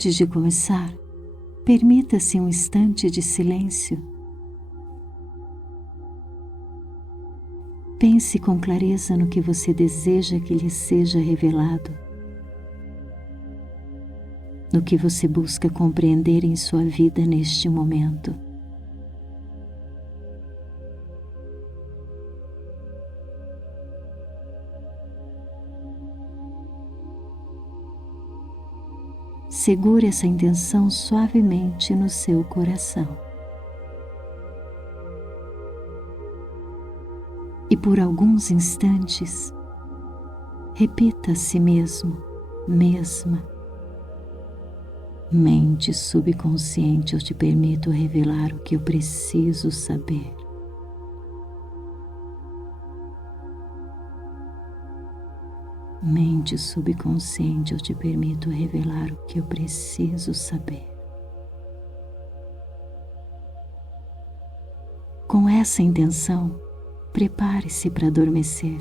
Antes de começar, permita-se um instante de silêncio. Pense com clareza no que você deseja que lhe seja revelado, no que você busca compreender em sua vida neste momento. Segure essa intenção suavemente no seu coração. E por alguns instantes, repita a si mesmo, mesma: mente subconsciente, eu te permito revelar o que eu preciso saber. Mente subconsciente, eu te permito revelar o que eu preciso saber. Com essa intenção, prepare-se para adormecer,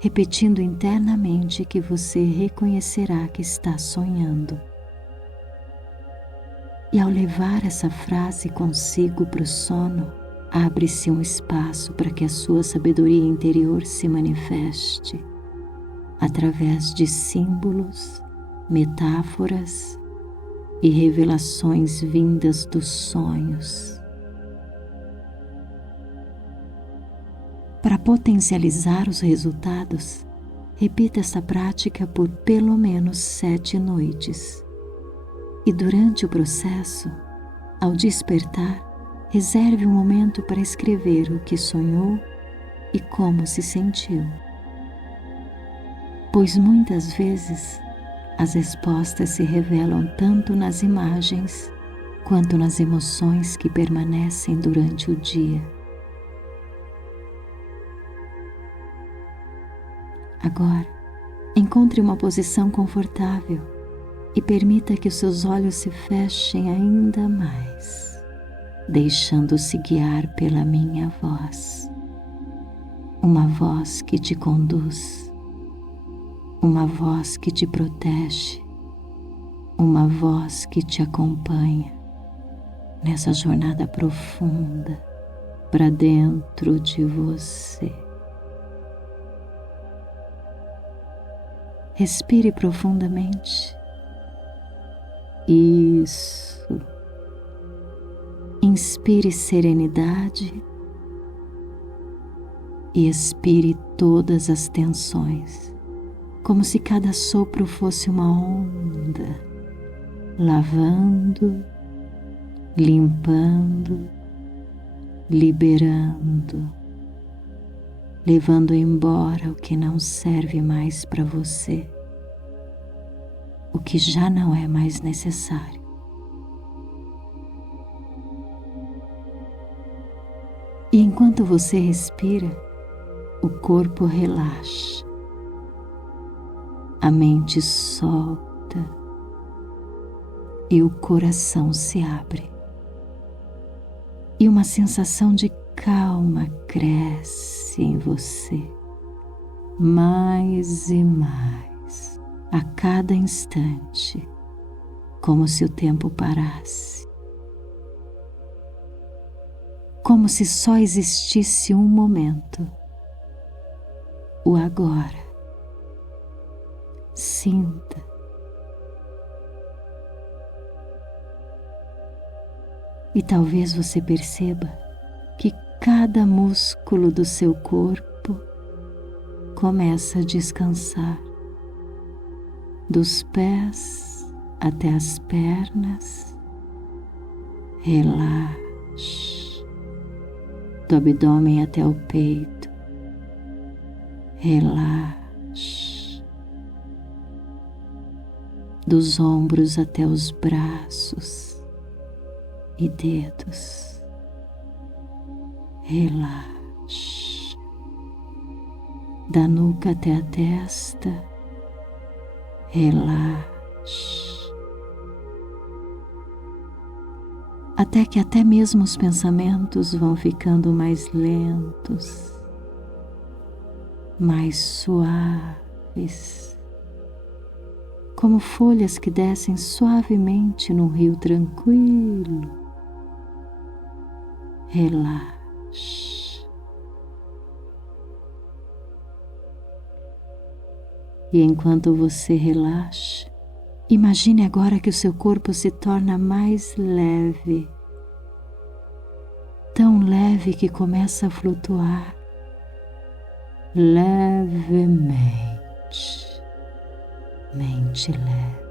repetindo internamente que você reconhecerá que está sonhando. E ao levar essa frase consigo para o sono, abre-se um espaço para que a sua sabedoria interior se manifeste através de símbolos, metáforas e revelações vindas dos sonhos. Para potencializar os resultados, repita essa prática por pelo menos 7 noites. E durante o processo, ao despertar, reserve um momento para escrever o que sonhou e como se sentiu. Pois muitas vezes as respostas se revelam tanto nas imagens quanto nas emoções que permanecem durante o dia. Agora, encontre uma posição confortável e permita que os seus olhos se fechem ainda mais, deixando-se guiar pela minha voz. Uma voz que te conduz, uma voz que te protege, uma voz que te acompanha nessa jornada profunda para dentro de você. Respire profundamente. Isso. Inspire serenidade e expire todas as tensões, como se cada sopro fosse uma onda, lavando, limpando, liberando, levando embora o que não serve mais para você, o que já não é mais necessário. E enquanto você respira, o corpo relaxa. A mente solta e o coração se abre. E uma sensação de calma cresce em você, mais e mais, a cada instante, como se o tempo parasse. Como se só existisse um momento, o agora. Sinta. E talvez você perceba que cada músculo do seu corpo começa a descansar, dos pés até as pernas. Relaxe, do abdômen até o peito. Relaxe, dos ombros até os braços e dedos. Relaxe, da nuca até a testa. Relaxe, até que até mesmo os pensamentos vão ficando mais lentos, mais suaves, como folhas que descem suavemente num rio tranquilo. Relaxe. E enquanto você relaxa, imagine agora que o seu corpo se torna mais leve, tão leve que começa a flutuar levemente, mente leve,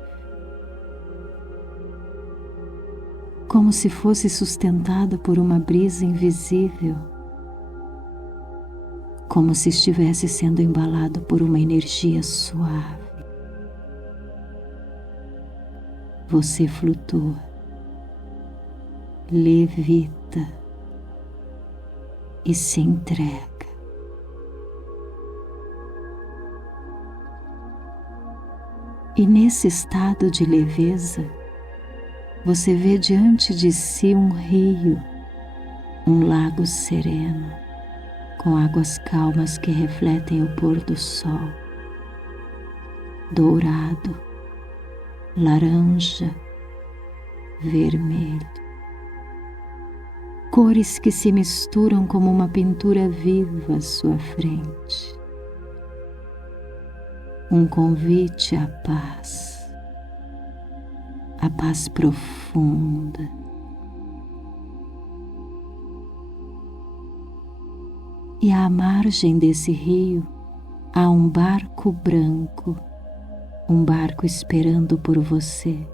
como se fosse sustentado por uma brisa invisível, como se estivesse sendo embalado por uma energia suave. Você flutua, levita e se entrega. E nesse estado de leveza, você vê diante de si um rio, um lago sereno, com águas calmas que refletem o pôr do sol, dourado, laranja, vermelho. Cores que se misturam como uma pintura viva à sua frente. Um convite à paz profunda. E à margem desse rio há um barco branco, um barco esperando por você.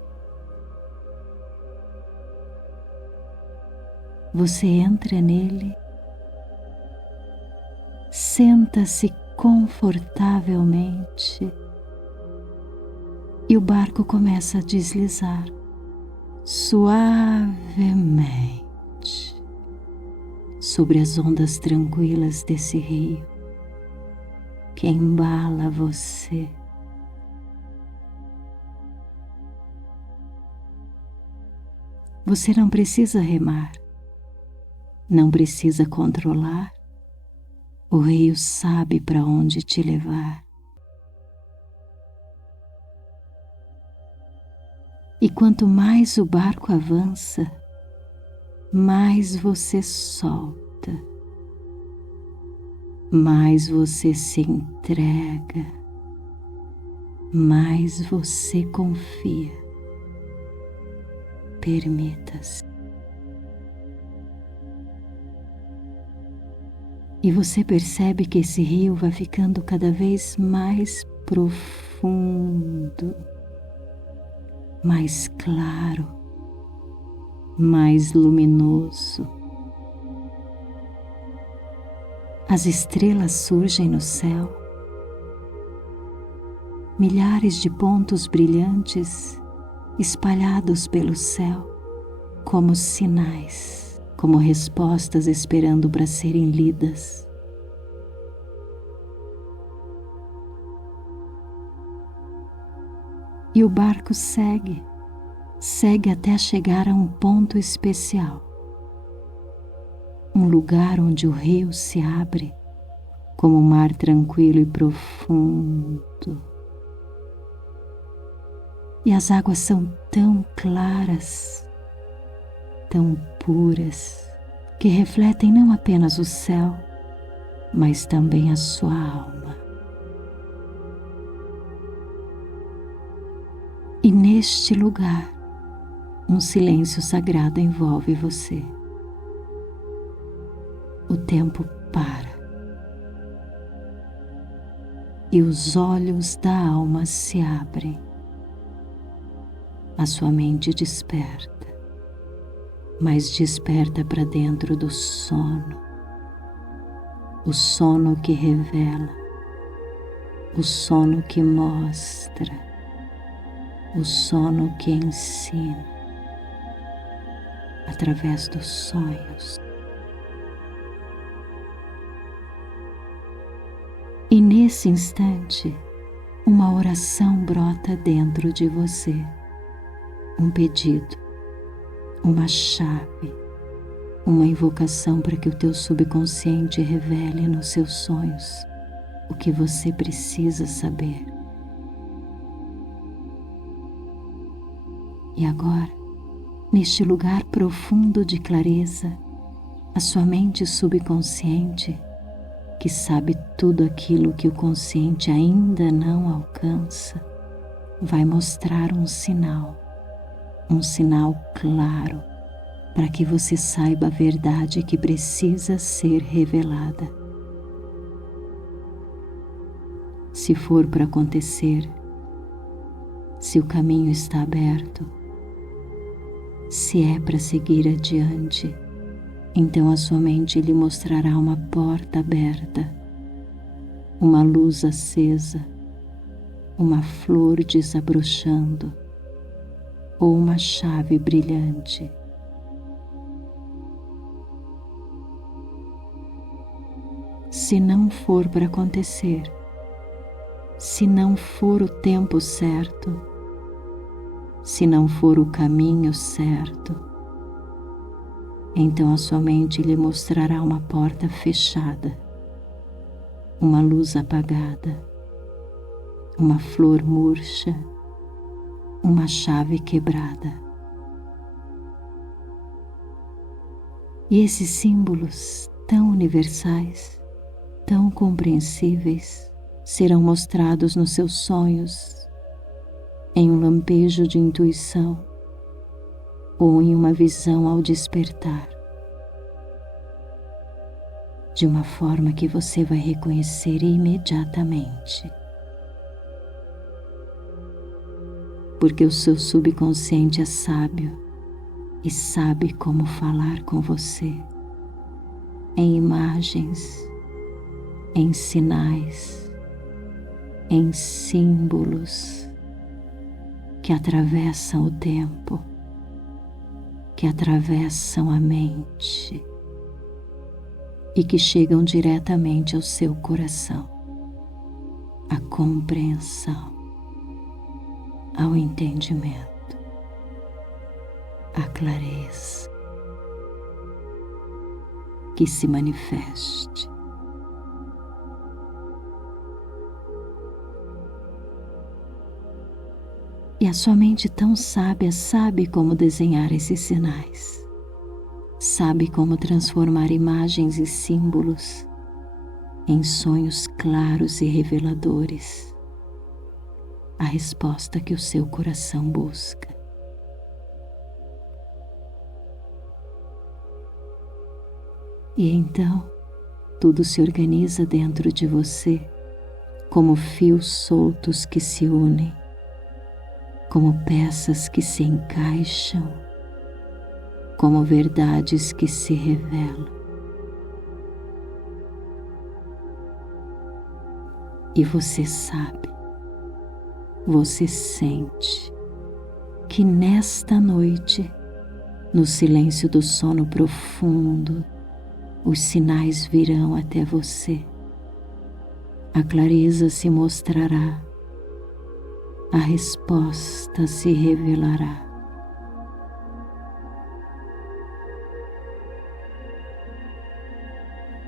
Você entra nele, senta-se confortavelmente e o barco começa a deslizar suavemente sobre as ondas tranquilas desse rio que embala você. Você não precisa remar, não precisa controlar. O rio sabe para onde te levar. E quanto mais o barco avança, mais você solta, mais você se entrega, mais você confia. Permita-se. E você percebe que esse rio vai ficando cada vez mais profundo, mais claro, mais luminoso. As estrelas surgem no céu, milhares de pontos brilhantes espalhados pelo céu como sinais, como respostas esperando para serem lidas. E o barco segue até chegar a um ponto especial, um lugar onde o rio se abre como um mar tranquilo e profundo. E as águas são tão claras, tão puras, que refletem não apenas o céu, mas também a sua alma. E neste lugar, um silêncio sagrado envolve você. O tempo para. E os olhos da alma se abrem. A sua mente desperta, mas desperta para dentro do sono. O sono que revela, o sono que mostra, o sono que ensina, através dos sonhos. E nesse instante, uma oração brota dentro de você. Um pedido, uma chave, uma invocação para que o teu subconsciente revele nos seus sonhos o que você precisa saber. E agora, neste lugar profundo de clareza, a sua mente subconsciente, que sabe tudo aquilo que o consciente ainda não alcança, vai mostrar um sinal claro, para que você saiba a verdade que precisa ser revelada. Se for para acontecer, se o caminho está aberto, se é para seguir adiante, então a sua mente lhe mostrará uma porta aberta, uma luz acesa, uma flor desabrochando ou uma chave brilhante. Se não for para acontecer, se não for o tempo certo, se não for o caminho certo, então a sua mente lhe mostrará uma porta fechada, uma luz apagada, uma flor murcha, uma chave quebrada. E esses símbolos tão universais, tão compreensíveis, serão mostrados nos seus sonhos, em um lampejo de intuição ou em uma visão ao despertar, de uma forma que você vai reconhecer imediatamente. Porque o seu subconsciente é sábio e sabe como falar com você, em imagens, em sinais, em símbolos que atravessam o tempo, que atravessam a mente e que chegam diretamente ao seu coração, à compreensão, ao entendimento, à clareza, que se manifeste. E a sua mente tão sábia sabe como desenhar esses sinais, sabe como transformar imagens e símbolos em sonhos claros e reveladores, a resposta que o seu coração busca. E então, tudo se organiza dentro de você como fios soltos que se unem, como peças que se encaixam, como verdades que se revelam. E você sabe, você sente que nesta noite, no silêncio do sono profundo, os sinais virão até você, a clareza se mostrará, a resposta se revelará.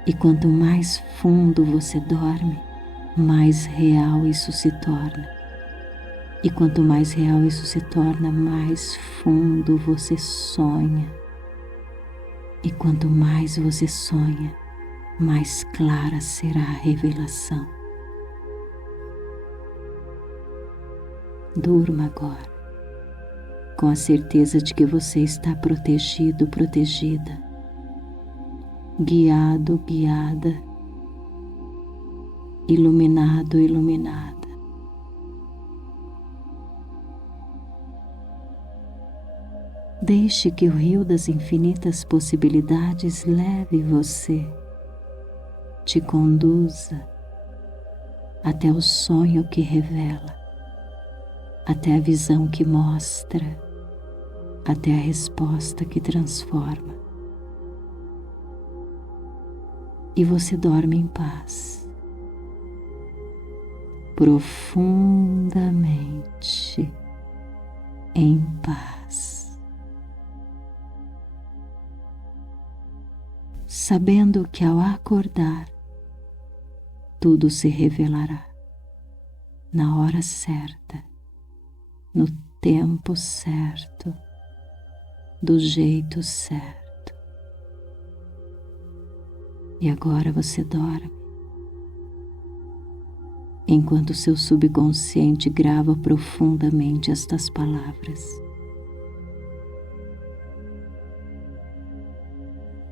E quanto mais fundo você dorme, mais real isso se torna. E quanto mais real isso se torna, mais fundo você sonha. E quanto mais você sonha, mais clara será a revelação. Durma agora, com a certeza de que você está protegido, protegida, guiado, guiada, iluminado, iluminada. Deixe que o rio das infinitas possibilidades leve você, te conduza até o sonho que revela, até a visão que mostra, até a resposta que transforma. E você dorme em paz, profundamente em paz, sabendo que ao acordar, tudo se revelará na hora certa, no tempo certo, do jeito certo. E agora você dorme, enquanto seu subconsciente grava profundamente estas palavras.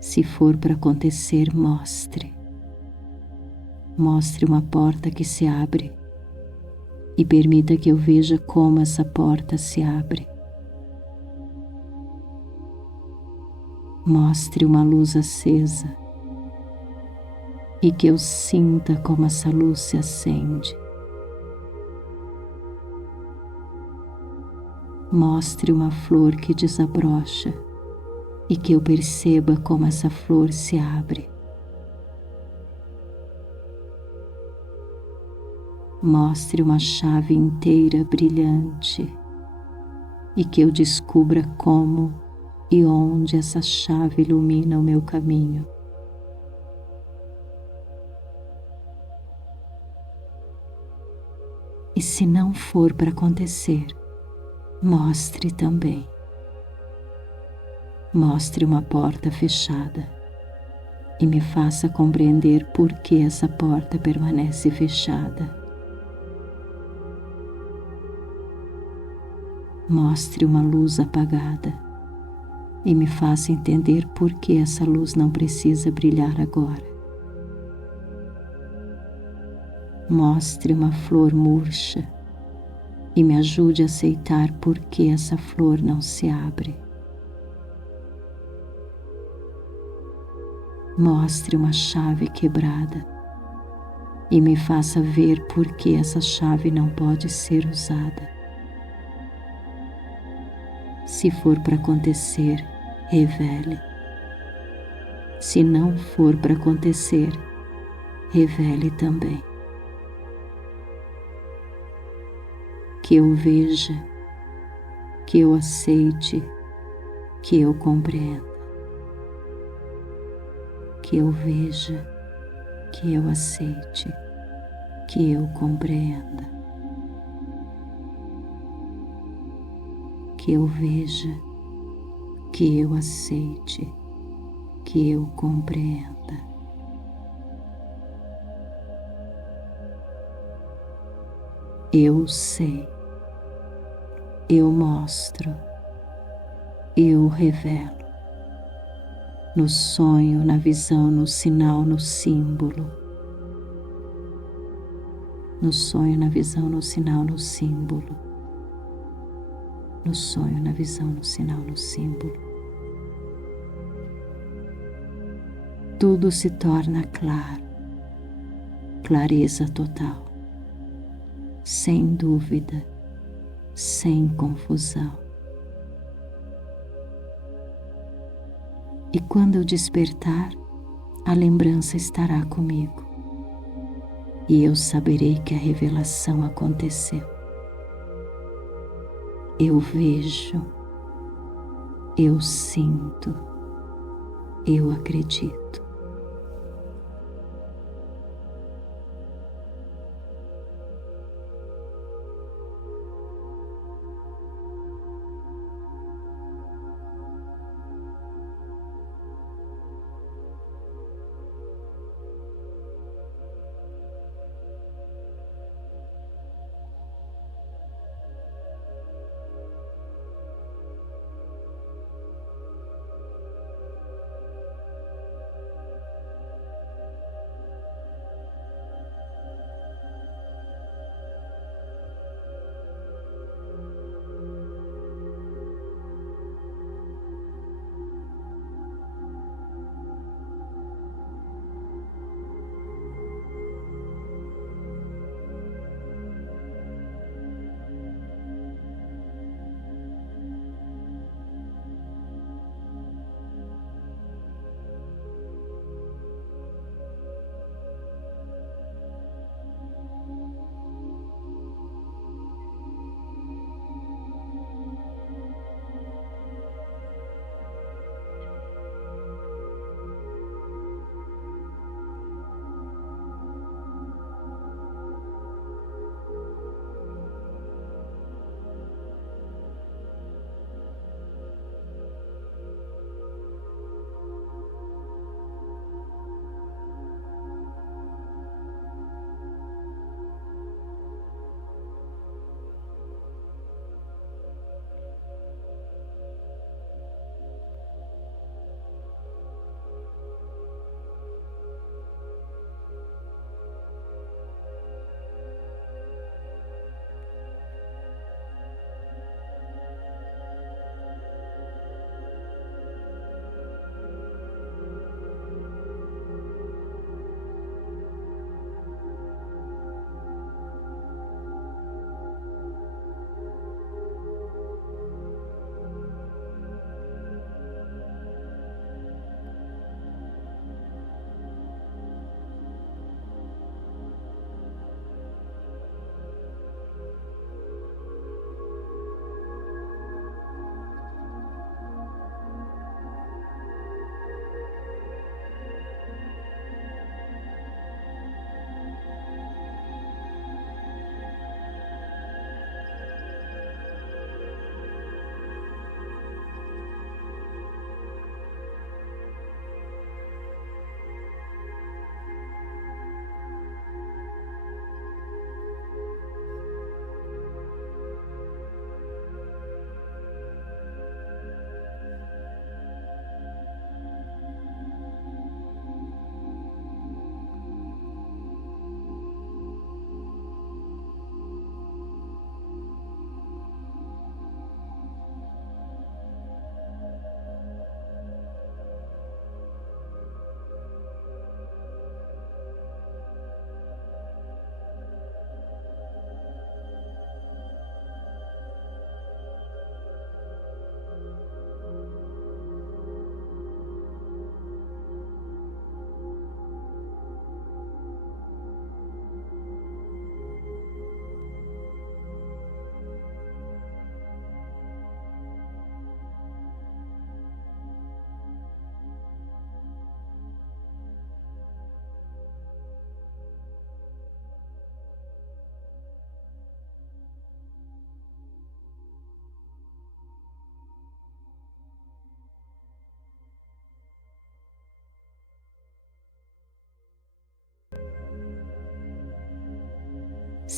Se for para acontecer, mostre. Mostre uma porta que se abre e permita que eu veja como essa porta se abre. Mostre uma luz acesa e que eu sinta como essa luz se acende. Mostre uma flor que desabrocha e que eu perceba como essa flor se abre. Mostre uma chave inteira brilhante e que eu descubra como e onde essa chave ilumina o meu caminho. E se não for para acontecer, mostre também. Mostre uma porta fechada e me faça compreender por que essa porta permanece fechada. Mostre uma luz apagada e me faça entender por que essa luz não precisa brilhar agora. Mostre uma flor murcha e me ajude a aceitar por que essa flor não se abre. Mostre uma chave quebrada e me faça ver por que essa chave não pode ser usada. Se for para acontecer, revele. Se não for para acontecer, revele também. Que eu veja, que eu aceite, que eu compreenda. Que eu veja, que eu aceite, que eu compreenda. Que eu veja, que eu aceite, que eu compreenda. Eu sei, eu mostro, eu revelo. No sonho, na visão, no sinal, no símbolo. No sonho, na visão, no sinal, no símbolo. No sonho, na visão, no sinal, no símbolo. Tudo se torna claro, clareza total, sem dúvida, sem confusão. E quando eu despertar, a lembrança estará comigo, e eu saberei que a revelação aconteceu. Eu vejo, eu sinto, eu acredito.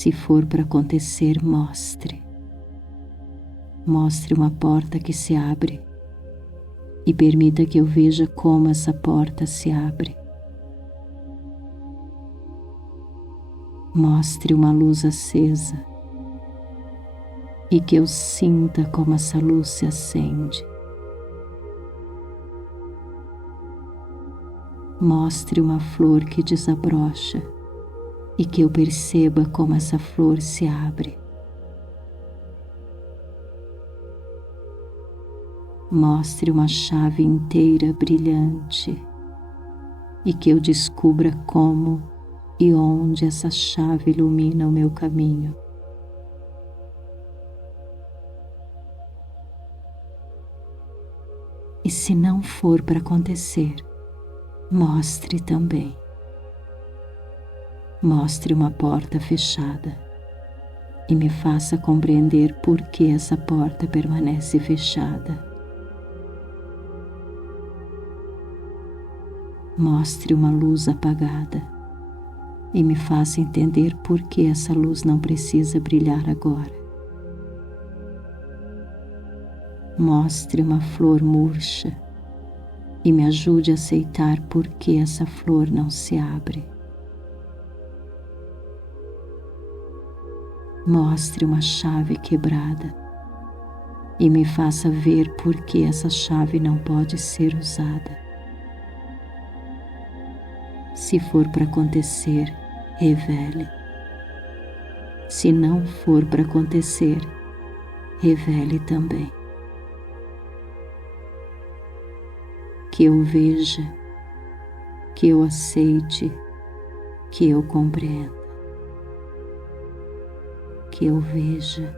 Se for para acontecer, mostre. Mostre uma porta que se abre e permita que eu veja como essa porta se abre. Mostre uma luz acesa e que eu sinta como essa luz se acende. Mostre uma flor que desabrocha e que eu perceba como essa flor se abre. Mostre uma chave inteira brilhante e que eu descubra como e onde essa chave ilumina o meu caminho. E se não for para acontecer, mostre também. Mostre uma porta fechada e me faça compreender por que essa porta permanece fechada. Mostre uma luz apagada e me faça entender por que essa luz não precisa brilhar agora. Mostre uma flor murcha e me ajude a aceitar por que essa flor não se abre. Mostre uma chave quebrada e me faça ver por que essa chave não pode ser usada. Se for para acontecer, revele. Se não for para acontecer, revele também. Que eu veja, que eu aceite, que eu compreenda. Que eu veja,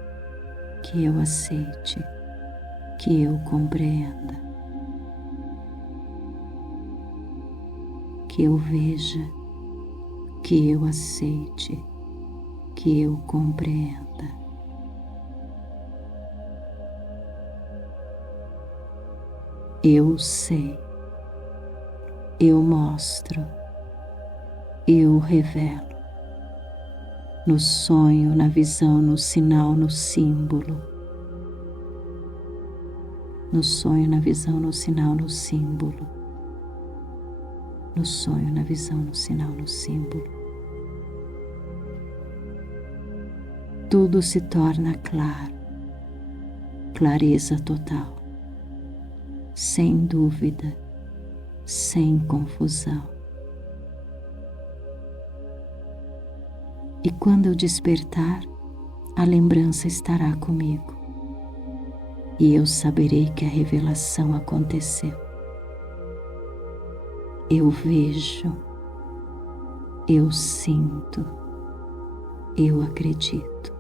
que eu aceite, que eu compreenda. Que eu veja, que eu aceite, que eu compreenda. Eu sei, eu mostro, eu revelo. No sonho, na visão, no sinal, no símbolo. No sonho, na visão, no sinal, no símbolo. No sonho, na visão, no sinal, no símbolo. Tudo se torna claro, clareza total, sem dúvida, sem confusão. E quando eu despertar, a lembrança estará comigo, e eu saberei que a revelação aconteceu. Eu vejo, eu sinto, eu acredito.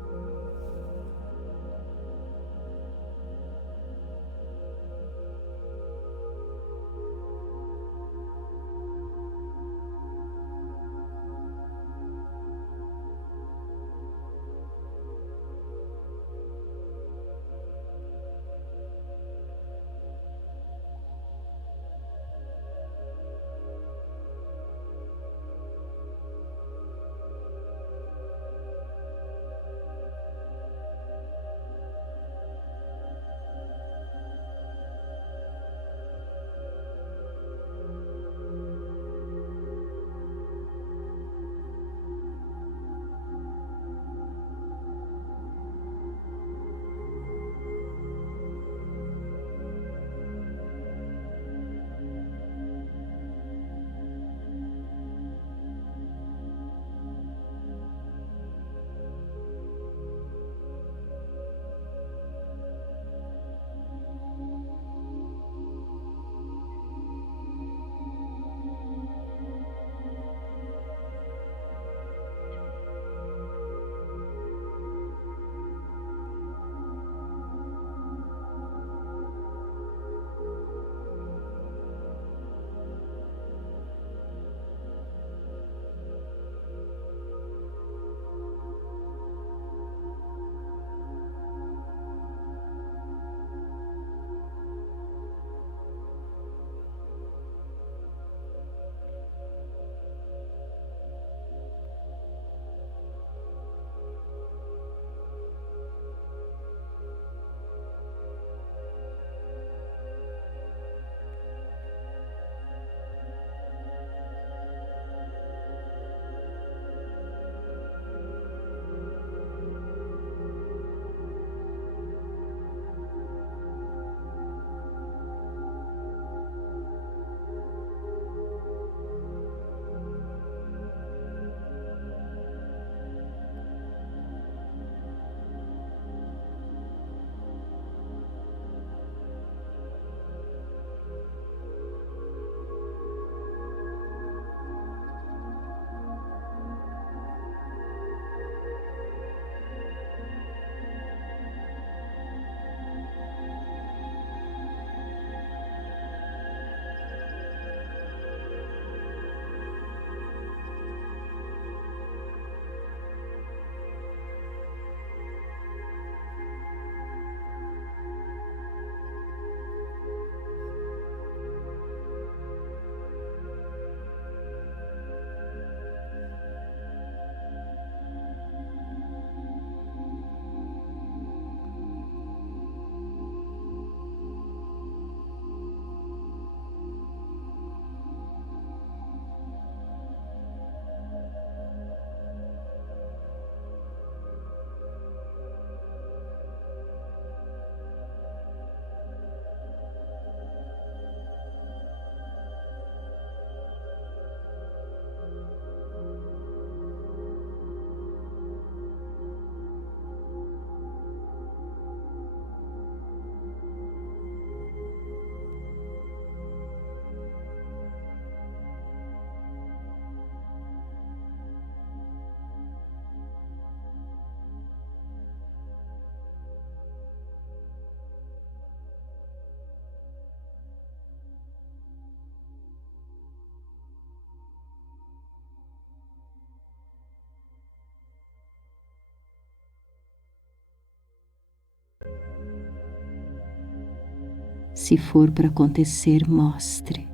Se for para acontecer, mostre.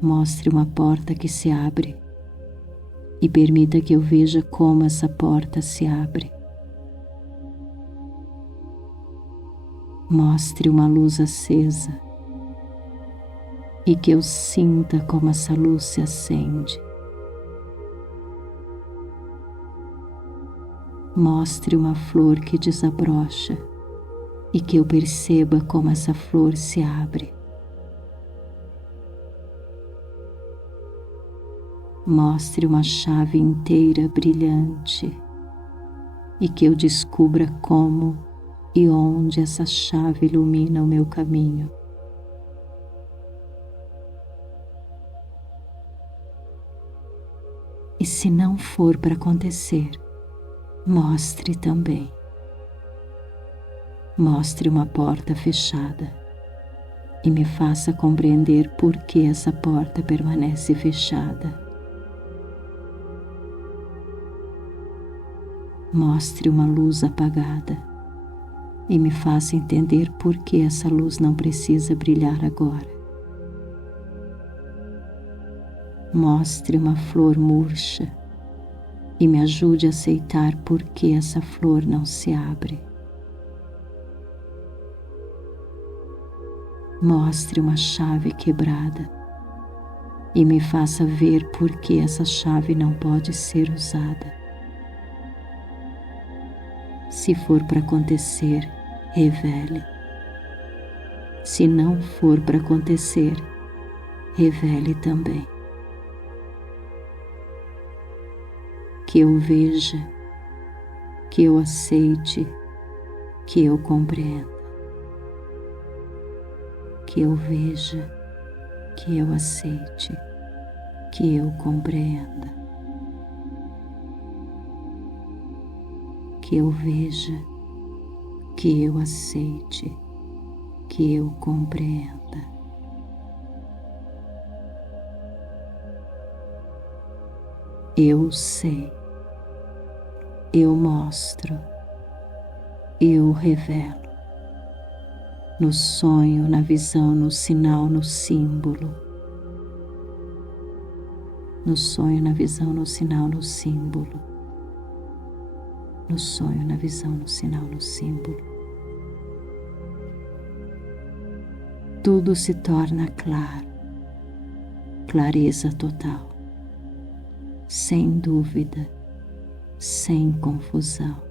Mostre uma porta que se abre e permita que eu veja como essa porta se abre. Mostre uma luz acesa e que eu sinta como essa luz se acende. Mostre uma flor que desabrocha e que eu perceba como essa flor se abre. Mostre uma chave inteira brilhante e que eu descubra como e onde essa chave ilumina o meu caminho. E se não for para acontecer, mostre também. Mostre uma porta fechada e me faça compreender por que essa porta permanece fechada. Mostre uma luz apagada e me faça entender por que essa luz não precisa brilhar agora. Mostre uma flor murcha e me ajude a aceitar por que essa flor não se abre. Mostre uma chave quebrada e me faça ver por que essa chave não pode ser usada. Se for para acontecer, revele. Se não for para acontecer, revele também. Que eu veja, que eu aceite, que eu compreenda. Que eu veja, que eu aceite, que eu compreenda. Que eu veja, que eu aceite, que eu compreenda. Eu sei, eu mostro, eu revelo. No sonho, na visão, no sinal, no símbolo. No sonho, na visão, no sinal, no símbolo. No sonho, na visão, no sinal, no símbolo. Tudo se torna claro, clareza total, sem dúvida, sem confusão.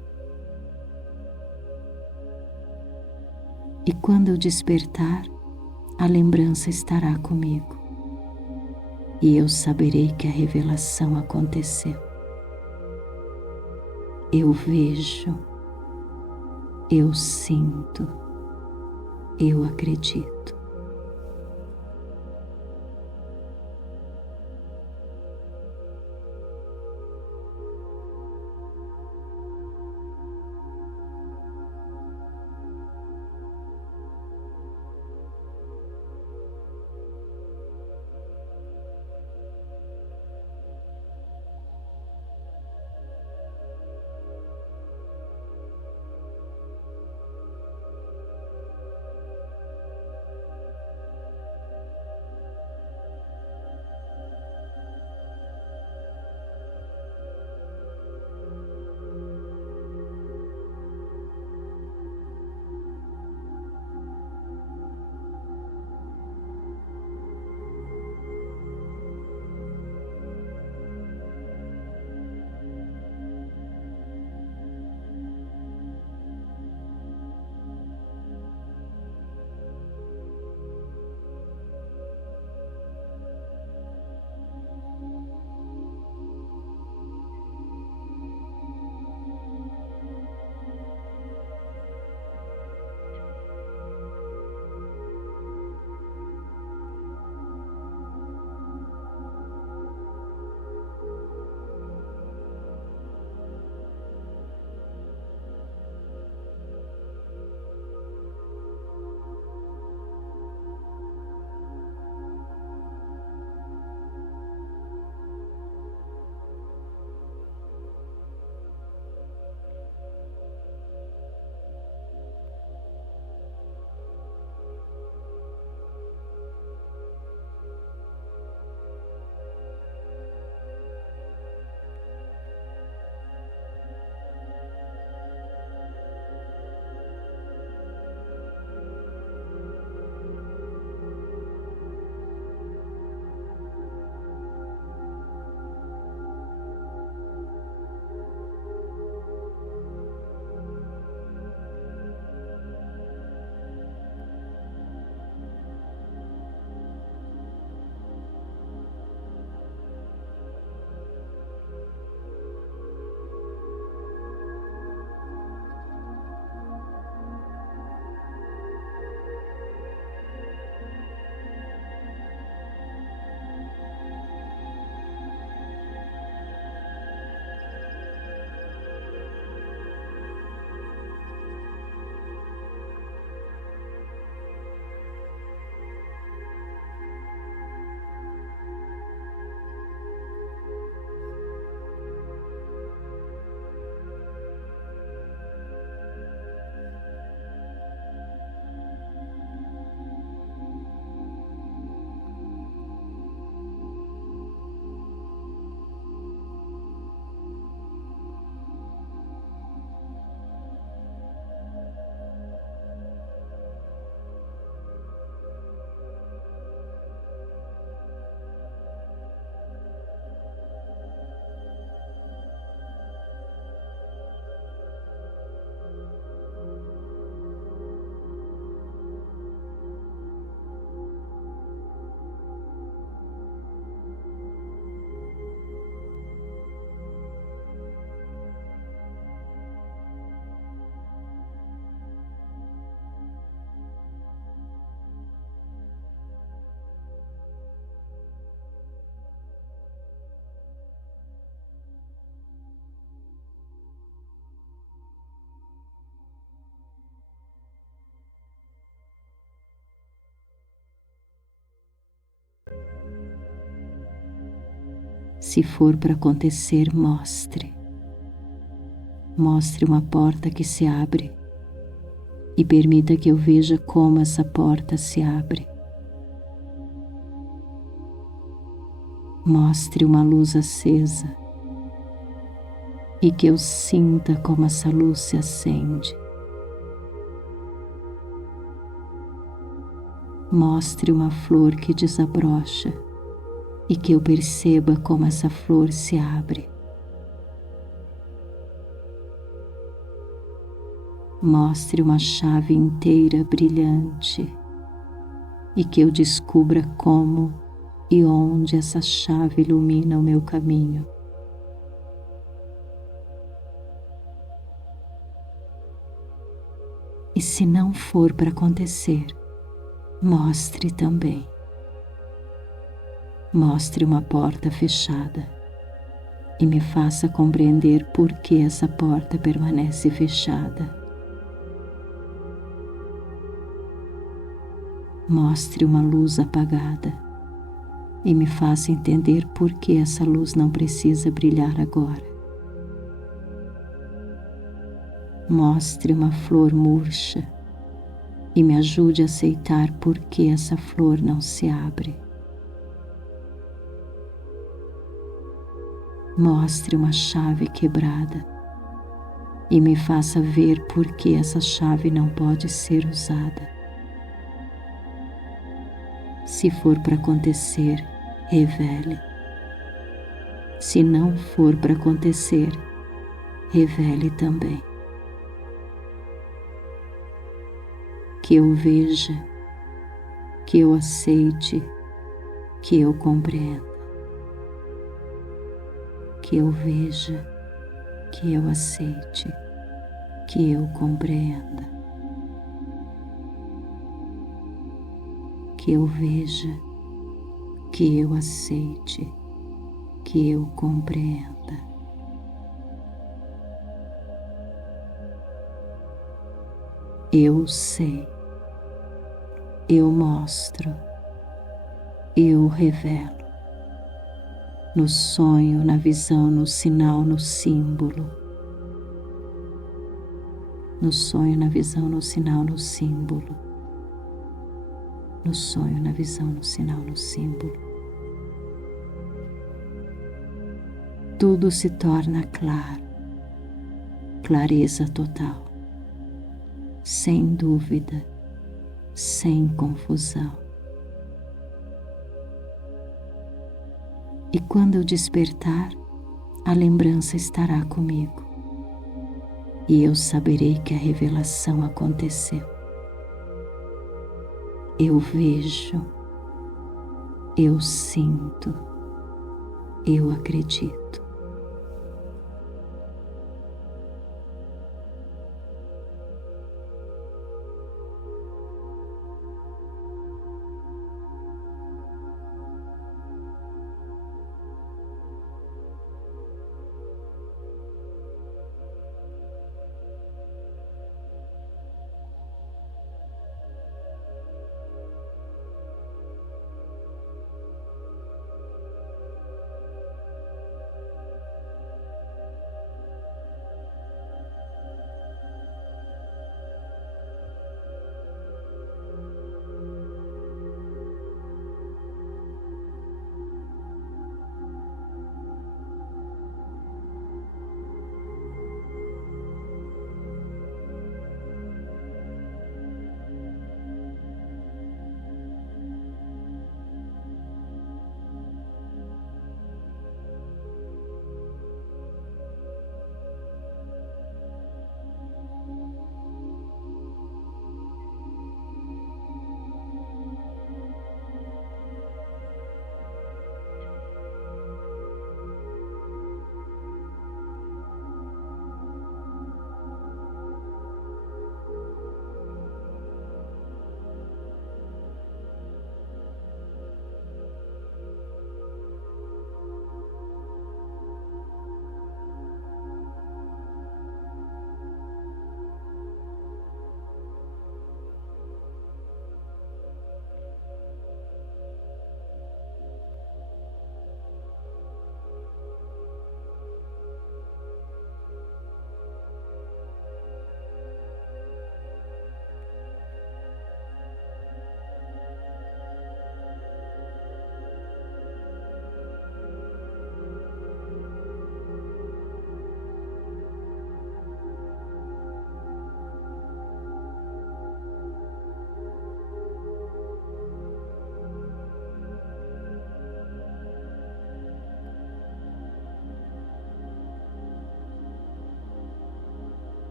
E quando eu despertar, a lembrança estará comigo, e eu saberei que a revelação aconteceu. Eu vejo, eu sinto, eu acredito. Se for para acontecer, mostre. Mostre uma porta que se abre e permita que eu veja como essa porta se abre. Mostre uma luz acesa e que eu sinta como essa luz se acende. Mostre uma flor que desabrocha e que eu perceba como essa flor se abre. Mostre uma chave inteira brilhante e que eu descubra como e onde essa chave ilumina o meu caminho. E se não for para acontecer, mostre também. Mostre uma porta fechada e me faça compreender por que essa porta permanece fechada. Mostre uma luz apagada e me faça entender por que essa luz não precisa brilhar agora. Mostre uma flor murcha e me ajude a aceitar por que essa flor não se abre. Mostre uma chave quebrada e me faça ver por que essa chave não pode ser usada. Se for para acontecer, revele. Se não for para acontecer, revele também. Que eu veja, que eu aceite, que eu compreenda. Que eu veja, que eu aceite, que eu compreenda. Que eu veja, que eu aceite, que eu compreenda. Eu sei, eu mostro, eu revelo. No sonho, na visão, no sinal, no símbolo. No sonho, na visão, no sinal, no símbolo. No sonho, na visão, no sinal, no símbolo. Tudo se torna claro, clareza total, sem dúvida, sem confusão. E quando eu despertar, a lembrança estará comigo, e eu saberei que a revelação aconteceu. Eu vejo, eu sinto, eu acredito.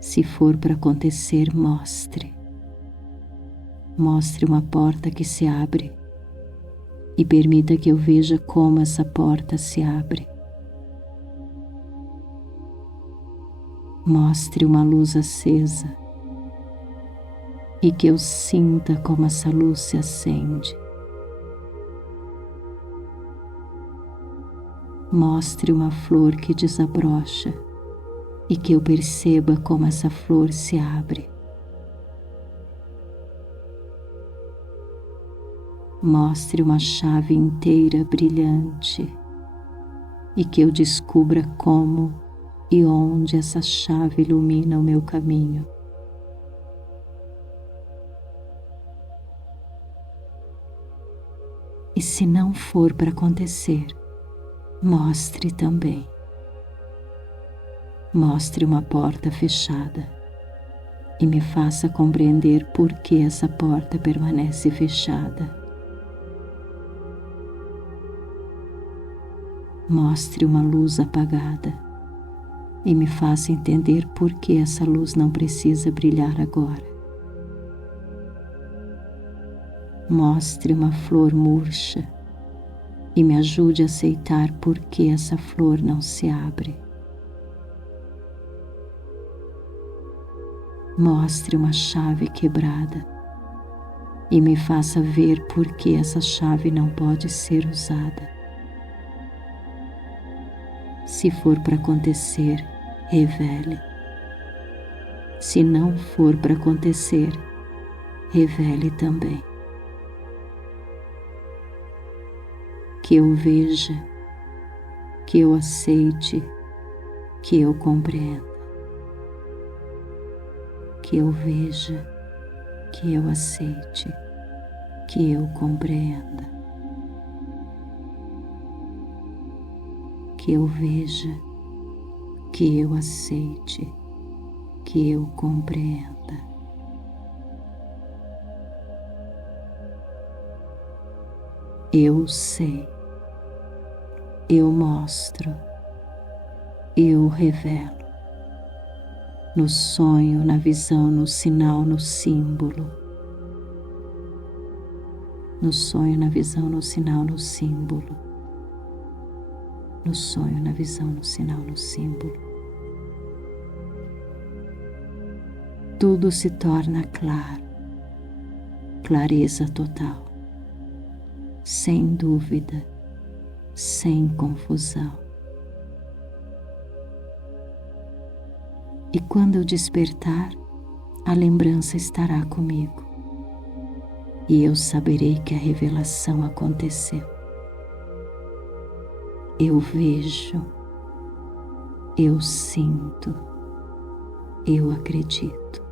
Se for para acontecer, mostre. Mostre uma porta que se abre e permita que eu veja como essa porta se abre. Mostre uma luz acesa e que eu sinta como essa luz se acende. Mostre uma flor que desabrocha e que eu perceba como essa flor se abre. Mostre uma chave inteira brilhante e que eu descubra como e onde essa chave ilumina o meu caminho. E se não for para acontecer, mostre também. Mostre uma porta fechada e me faça compreender por que essa porta permanece fechada. Mostre uma luz apagada e me faça entender por que essa luz não precisa brilhar agora. Mostre uma flor murcha e me ajude a aceitar por que essa flor não se abre. Mostre uma chave quebrada e me faça ver por que essa chave não pode ser usada. Se for para acontecer, revele. Se não for para acontecer, revele também. Que eu veja, que eu aceite, que eu compreenda. Que eu veja, que eu aceite, que eu compreenda. Que eu veja, que eu aceite, que eu compreenda. Eu sei, eu mostro, eu revelo. No sonho, na visão, no sinal, no símbolo. No sonho, na visão, no sinal, no símbolo. No sonho, na visão, no sinal, no símbolo. Tudo se torna claro, clareza total, sem dúvida, sem confusão. E quando eu despertar, a lembrança estará comigo e eu saberei que a revelação aconteceu. Eu vejo, eu sinto, eu acredito.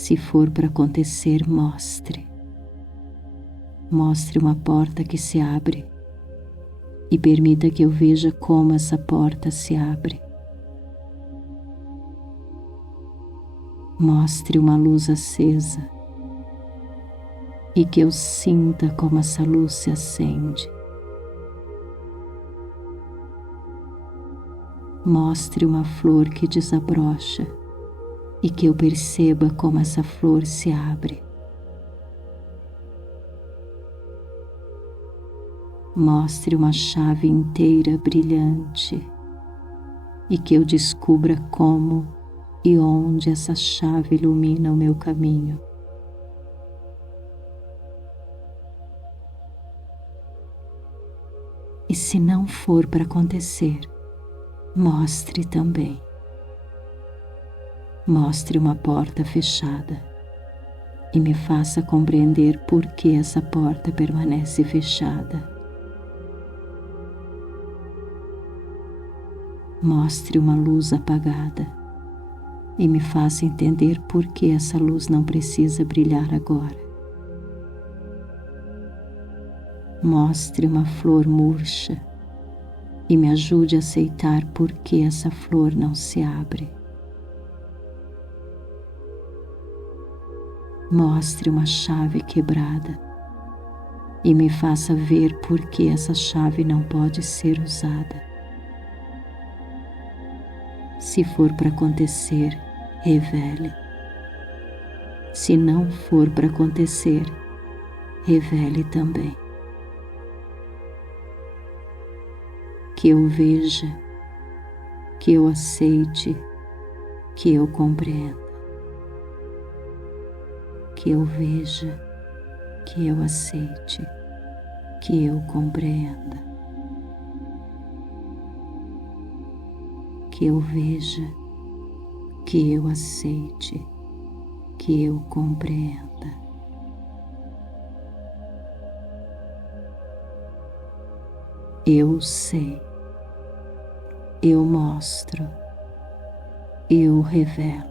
Se for para acontecer, mostre. Mostre uma porta que se abre e permita que eu veja como essa porta se abre. Mostre uma luz acesa e que eu sinta como essa luz se acende. Mostre uma flor que desabrocha e que eu perceba como essa flor se abre. Mostre uma chave inteira brilhante e que eu descubra como e onde essa chave ilumina o meu caminho. E se não for para acontecer, mostre também. Mostre uma porta fechada e me faça compreender por que essa porta permanece fechada. Mostre uma luz apagada e me faça entender por que essa luz não precisa brilhar agora. Mostre uma flor murcha e me ajude a aceitar por que essa flor não se abre. Mostre uma chave quebrada e me faça ver por que essa chave não pode ser usada. Se for para acontecer, revele. Se não for para acontecer, revele também. Que eu veja, que eu aceite, que eu compreenda. Que eu veja, que eu aceite, que eu compreenda. Que eu veja, que eu aceite, que eu compreenda. Eu sei, eu mostro, eu revelo.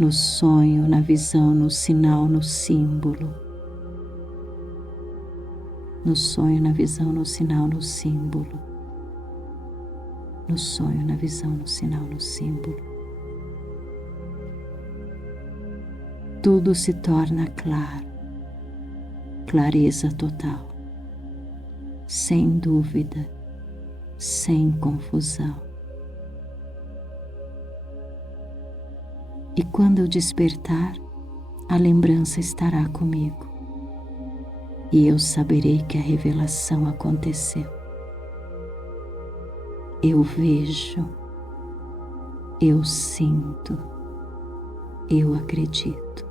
No sonho, na visão, no sinal, no símbolo. No sonho, na visão, no sinal, no símbolo. No sonho, na visão, no sinal, no símbolo. Tudo se torna claro, clareza total, sem dúvida, sem confusão. E quando eu despertar, a lembrança estará comigo e eu saberei que a revelação aconteceu. Eu vejo, eu sinto, eu acredito.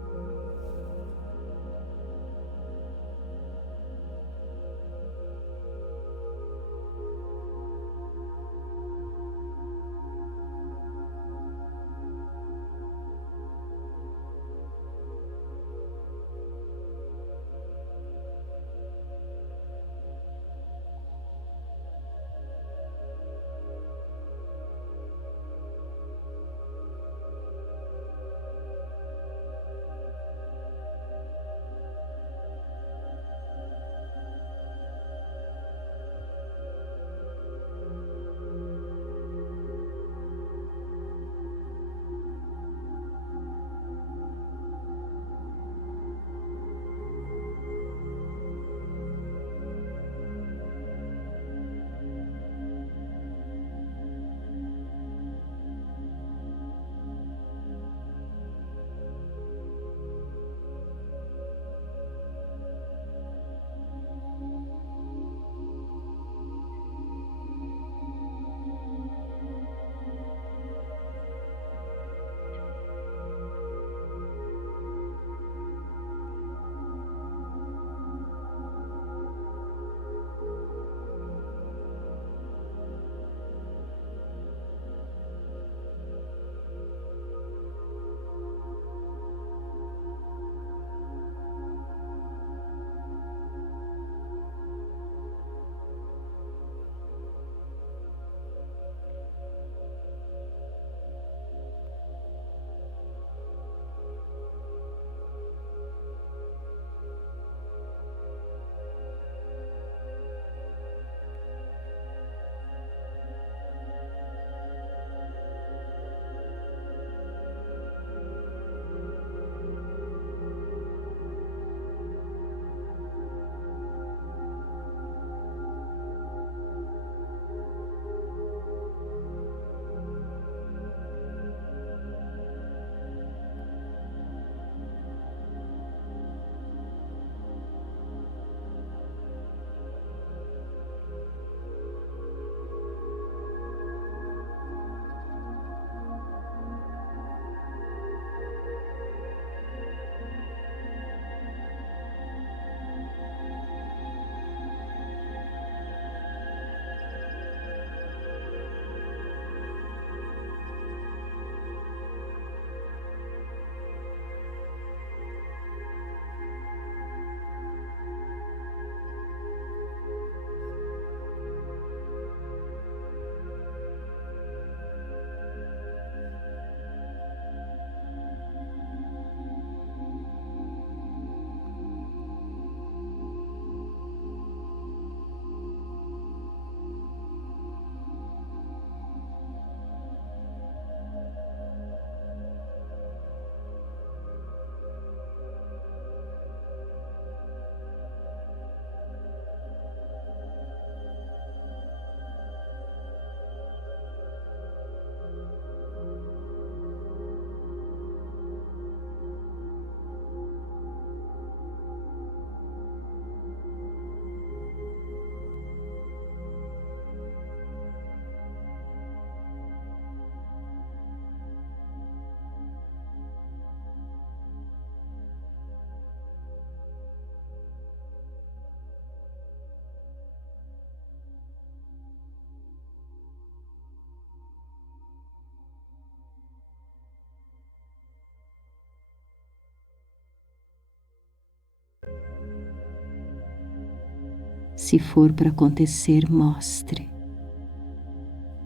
Se for para acontecer, mostre.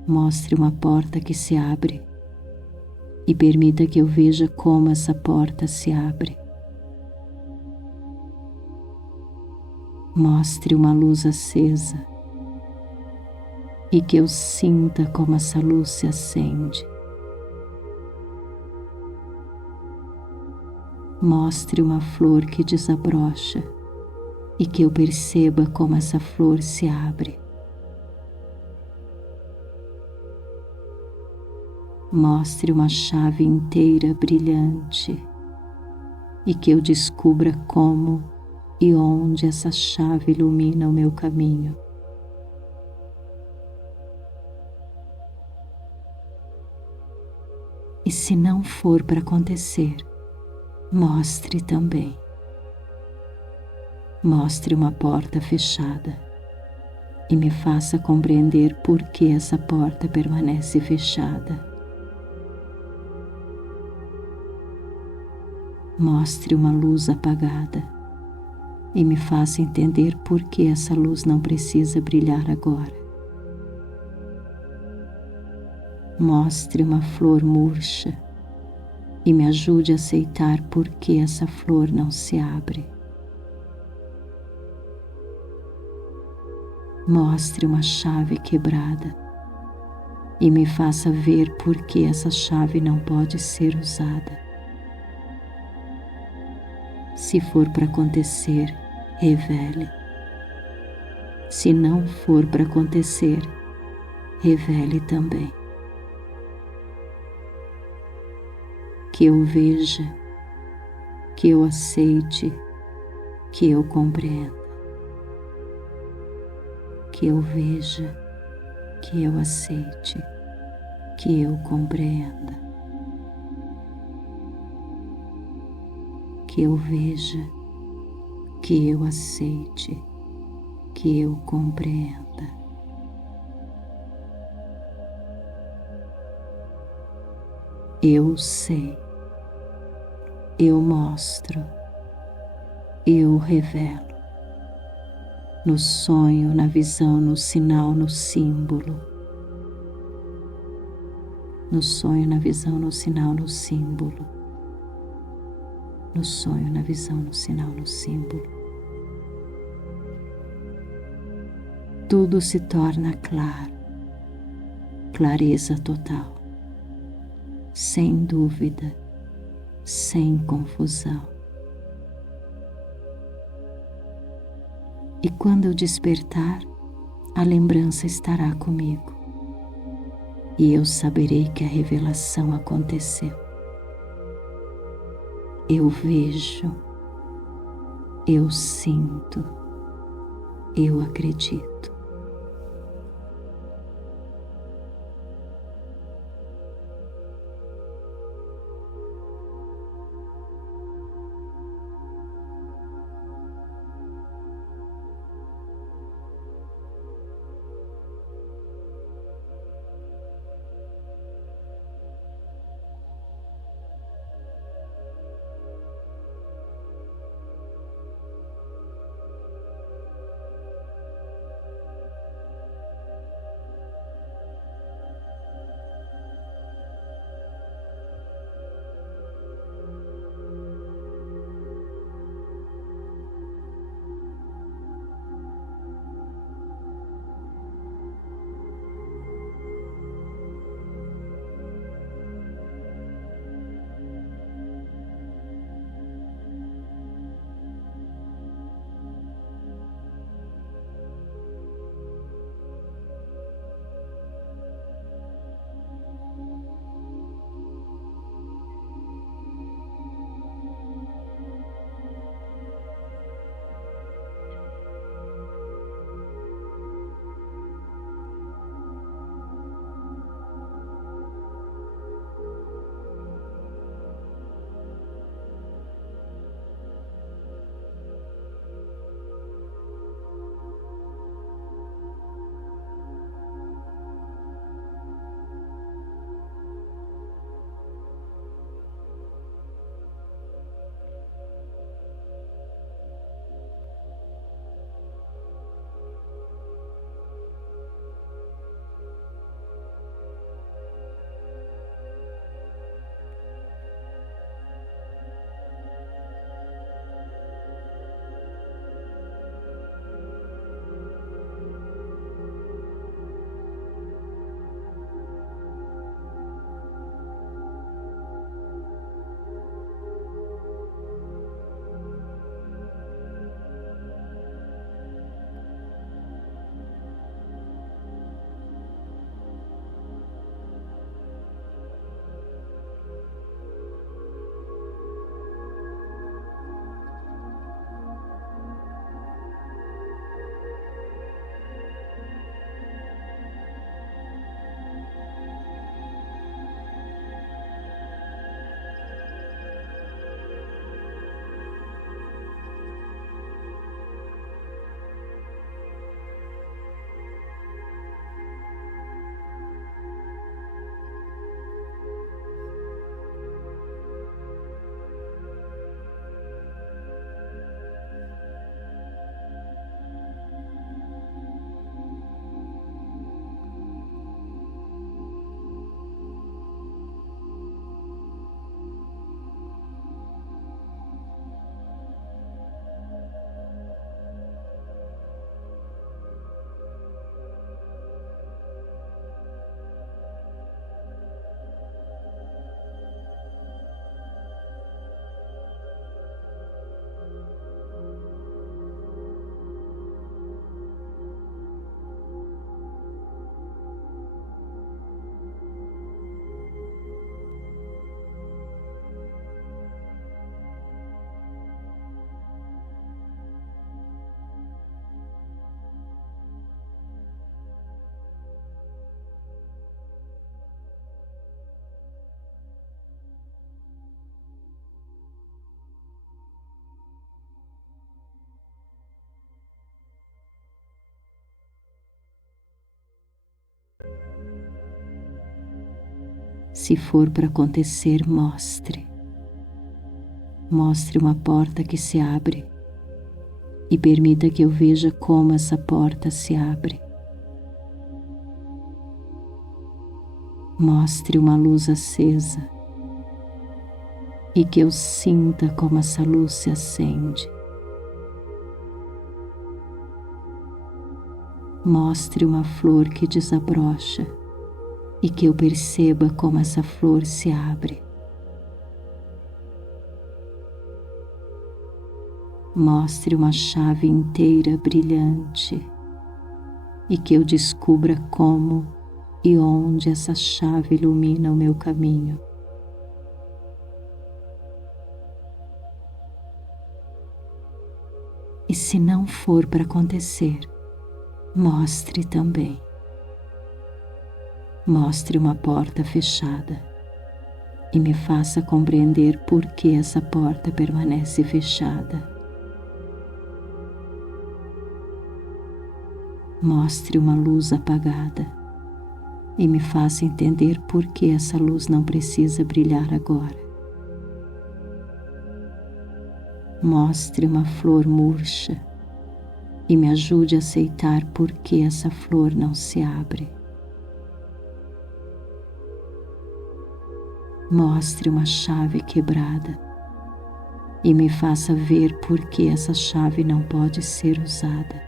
Mostre uma porta que se abre e permita que eu veja como essa porta se abre. Mostre uma luz acesa e que eu sinta como essa luz se acende. Mostre uma flor que desabrocha e que eu perceba como essa flor se abre. Mostre uma chave inteira brilhante e que eu descubra como e onde essa chave ilumina o meu caminho. E se não for para acontecer, mostre também. Mostre uma porta fechada e me faça compreender por que essa porta permanece fechada. Mostre uma luz apagada e me faça entender por que essa luz não precisa brilhar agora. Mostre uma flor murcha e me ajude a aceitar por que essa flor não se abre. Mostre uma chave quebrada e me faça ver por que essa chave não pode ser usada. Se for para acontecer, revele. Se não for para acontecer, revele também. Que eu veja, que eu aceite, que eu compreenda. Que eu veja, que eu aceite, que eu compreenda. Que eu veja, que eu aceite, que eu compreenda. Eu sei, eu mostro, eu revelo. No sonho, na visão, no sinal, no símbolo. No sonho, na visão, no sinal, no símbolo. No sonho, na visão, no sinal, no símbolo. Tudo se torna claro, clareza total, sem dúvida, sem confusão. E quando eu despertar, a lembrança estará comigo, e eu saberei que a revelação aconteceu. Eu vejo, eu sinto, eu acredito. Se for para acontecer, mostre. Mostre uma porta que se abre e permita que eu veja como essa porta se abre. Mostre uma luz acesa e que eu sinta como essa luz se acende. Mostre uma flor que desabrocha e que eu perceba como essa flor se abre. Mostre uma chave inteira brilhante e que eu descubra como e onde essa chave ilumina o meu caminho. E se não for para acontecer, mostre também. Mostre uma porta fechada e me faça compreender por que essa porta permanece fechada. Mostre uma luz apagada e me faça entender por que essa luz não precisa brilhar agora. Mostre uma flor murcha e me ajude a aceitar por que essa flor não se abre. Mostre uma chave quebrada e me faça ver por que essa chave não pode ser usada.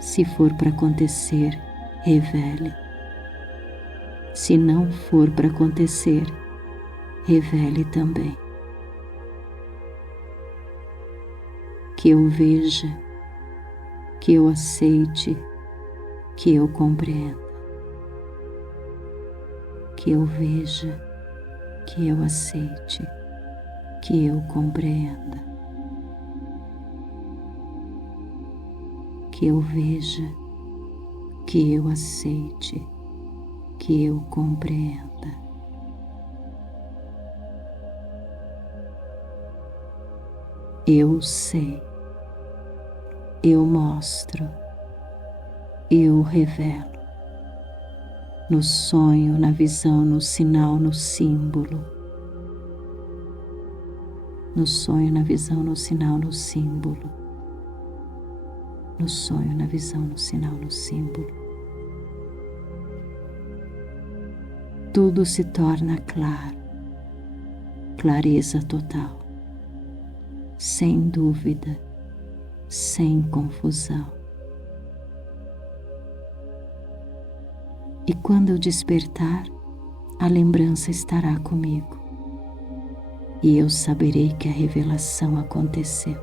Se for para acontecer, revele. Se não for para acontecer, revele também. Que eu veja, que eu aceite, que eu compreenda. Que eu veja, que eu aceite, que eu compreenda. Que eu veja, que eu aceite, que eu compreenda. Eu sei, eu mostro, eu revelo. No sonho, na visão, no sinal, no símbolo. No sonho, na visão, no sinal, no símbolo. No sonho, na visão, no sinal, no símbolo. Tudo se torna claro, clareza total, sem dúvida, sem confusão. E quando eu despertar, a lembrança estará comigo, e eu saberei que a revelação aconteceu.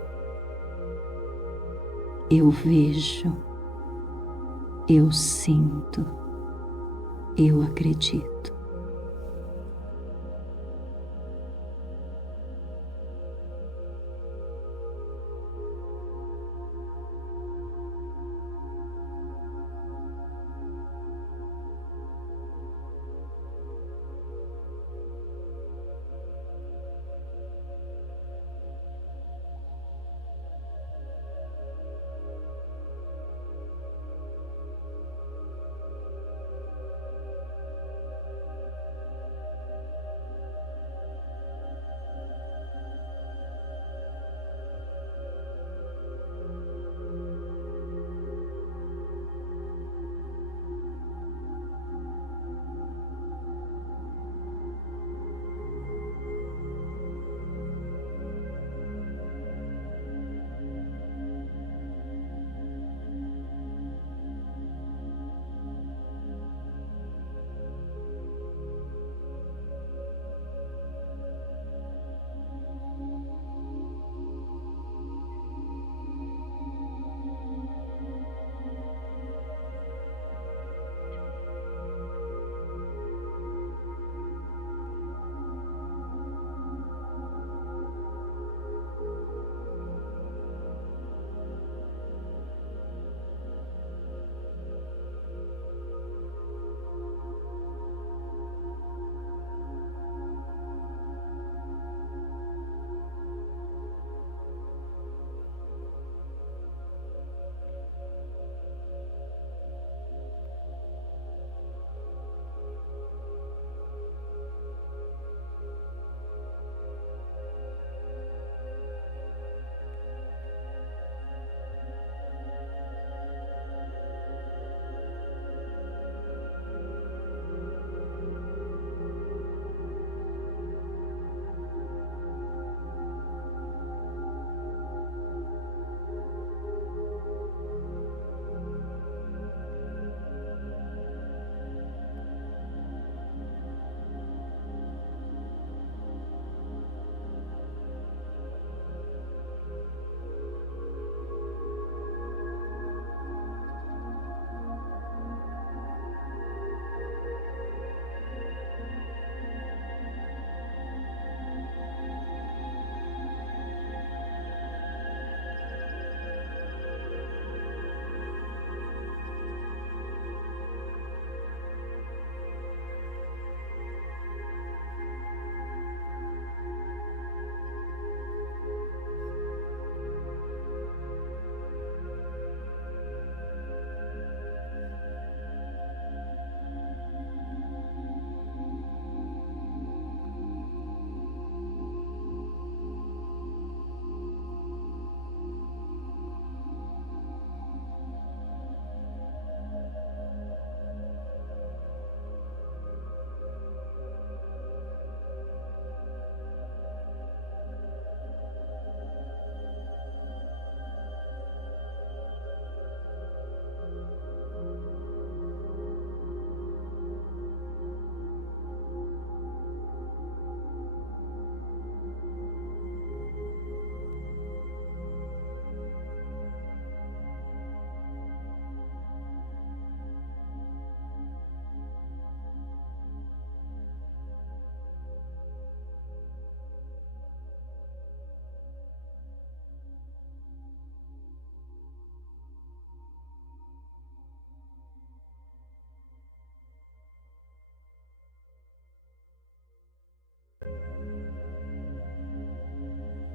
Eu vejo, eu sinto, eu acredito.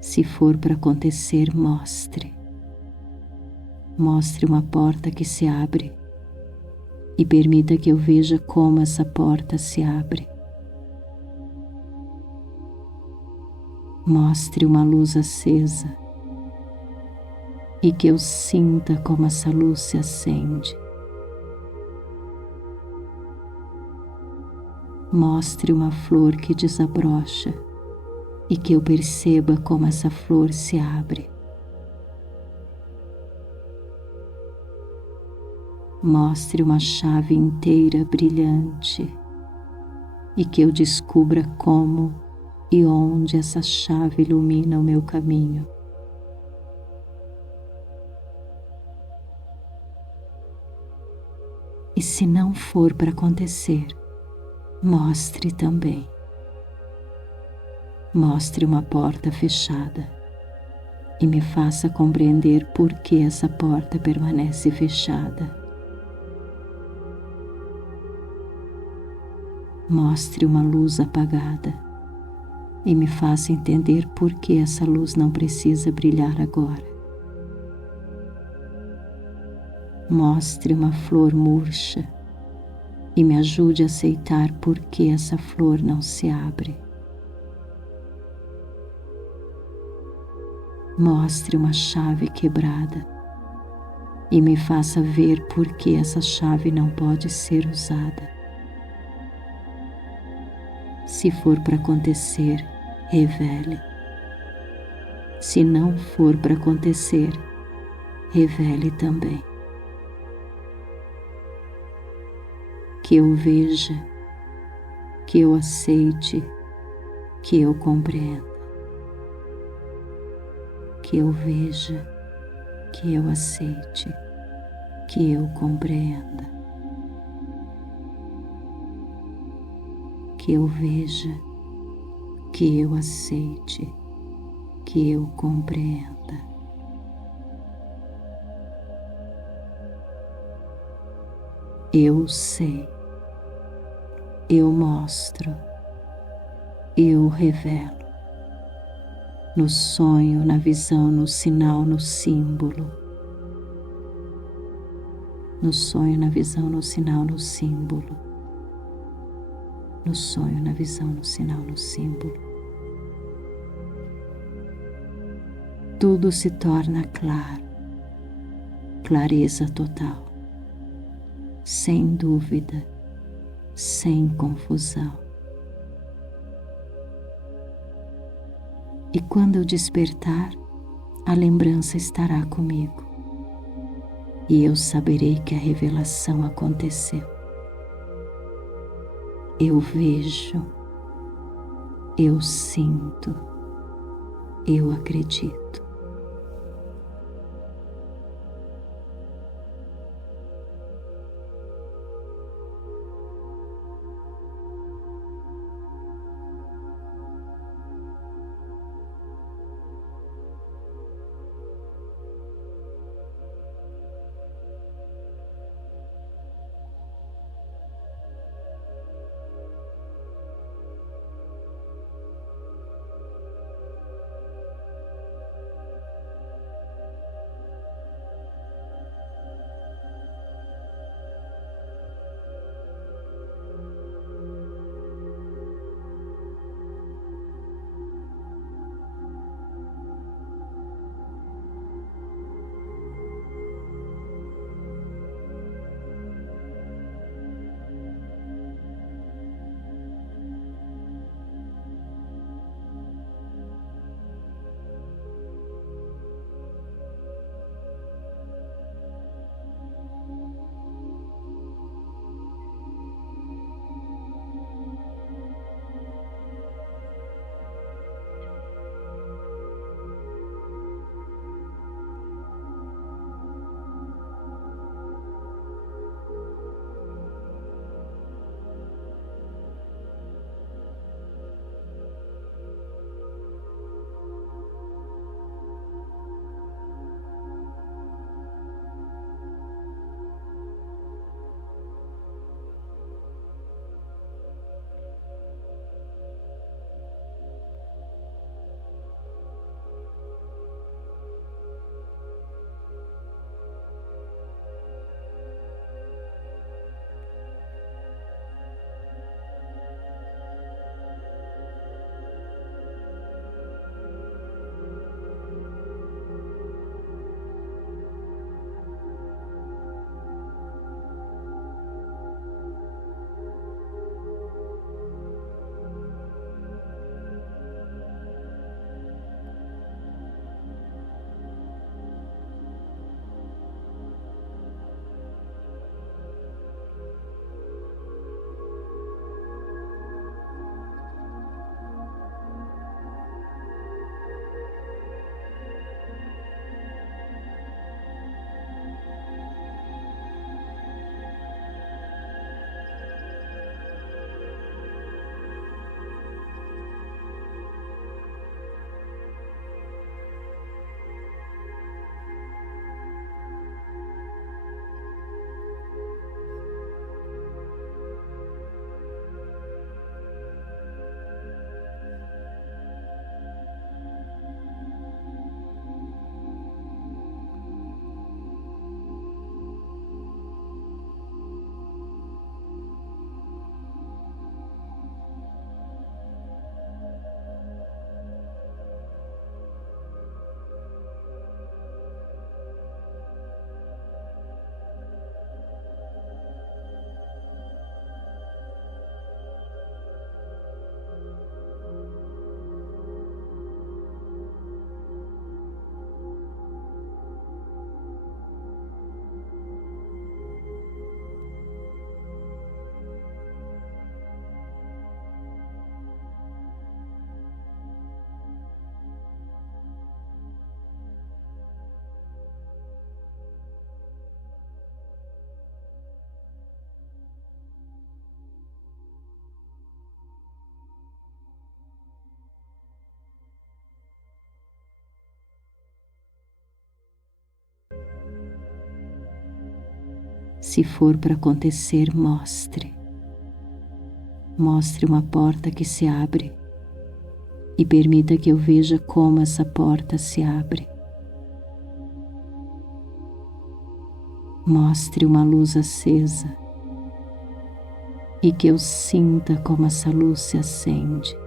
Se for para acontecer, mostre. Mostre uma porta que se abre e permita que eu veja como essa porta se abre. Mostre uma luz acesa e que eu sinta como essa luz se acende. Mostre uma flor que desabrocha e que eu perceba como essa flor se abre. Mostre uma chave inteira brilhante e que eu descubra como e onde essa chave ilumina o meu caminho. E se não for para acontecer, mostre também. Mostre uma porta fechada e me faça compreender por que essa porta permanece fechada. Mostre uma luz apagada e me faça entender por que essa luz não precisa brilhar agora. Mostre uma flor murcha e me ajude a aceitar por que essa flor não se abre. Mostre uma chave quebrada e me faça ver por que essa chave não pode ser usada. Se for para acontecer, revele. Se não for para acontecer, revele também. Que eu veja, que eu aceite, que eu compreenda. Que eu veja, que eu aceite, que eu compreenda. Que eu veja, que eu aceite, que eu compreenda. Eu sei, eu mostro, eu revelo. No sonho, na visão, no sinal, no símbolo. No sonho, na visão, no sinal, no símbolo. No sonho, na visão, no sinal, no símbolo. Tudo se torna claro, clareza total, sem dúvida, sem confusão. E quando eu despertar, a lembrança estará comigo, e eu saberei que a revelação aconteceu. Eu vejo, eu sinto, eu acredito. Se for para acontecer, mostre. Mostre uma porta que se abre e permita que eu veja como essa porta se abre. Mostre uma luz acesa e que eu sinta como essa luz se acende.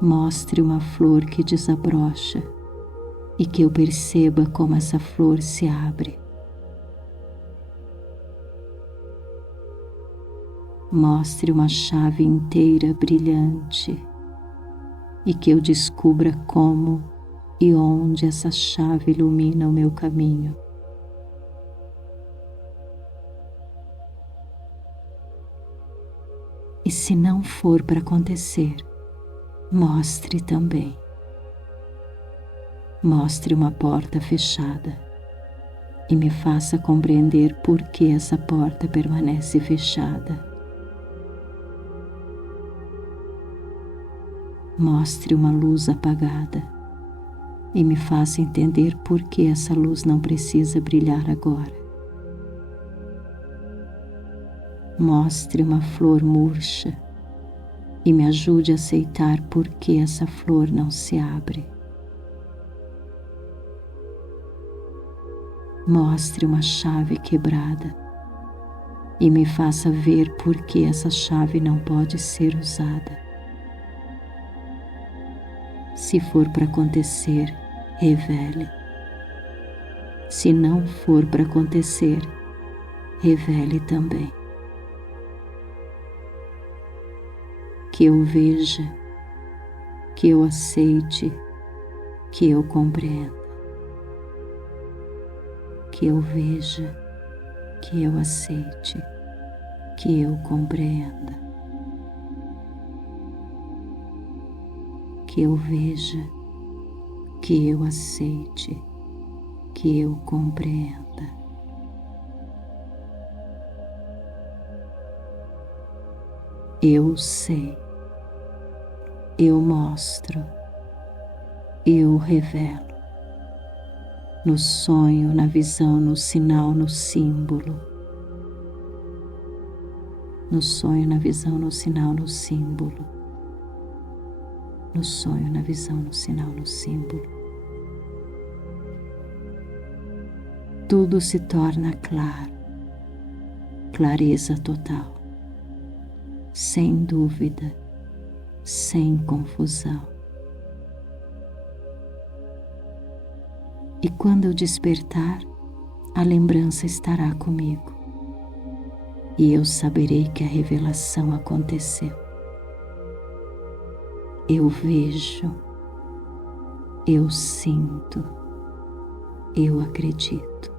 Mostre uma flor que desabrocha e que eu perceba como essa flor se abre. Mostre uma chave inteira brilhante e que eu descubra como e onde essa chave ilumina o meu caminho. E se não for para acontecer, mostre também. Mostre uma porta fechada e me faça compreender por que essa porta permanece fechada. Mostre uma luz apagada e me faça entender por que essa luz não precisa brilhar agora. Mostre uma flor murcha e me ajude a aceitar por que essa flor não se abre. Mostre uma chave quebrada e me faça ver por que essa chave não pode ser usada. Se for para acontecer, revele. Se não for para acontecer, revele também. Que eu veja, que eu aceite, que eu compreenda. Que eu veja, que eu aceite, que eu compreenda. Que eu veja, que eu aceite, que eu compreenda. Eu sei, eu mostro, eu revelo. No sonho, na visão, no sinal, no símbolo. No sonho, na visão, no sinal, no símbolo. No sonho, na visão, no sinal, no símbolo. Tudo se torna claro, clareza total, sem dúvida, sem confusão. E quando eu despertar, a lembrança estará comigo e eu saberei que a revelação aconteceu. Eu vejo, eu sinto, eu acredito.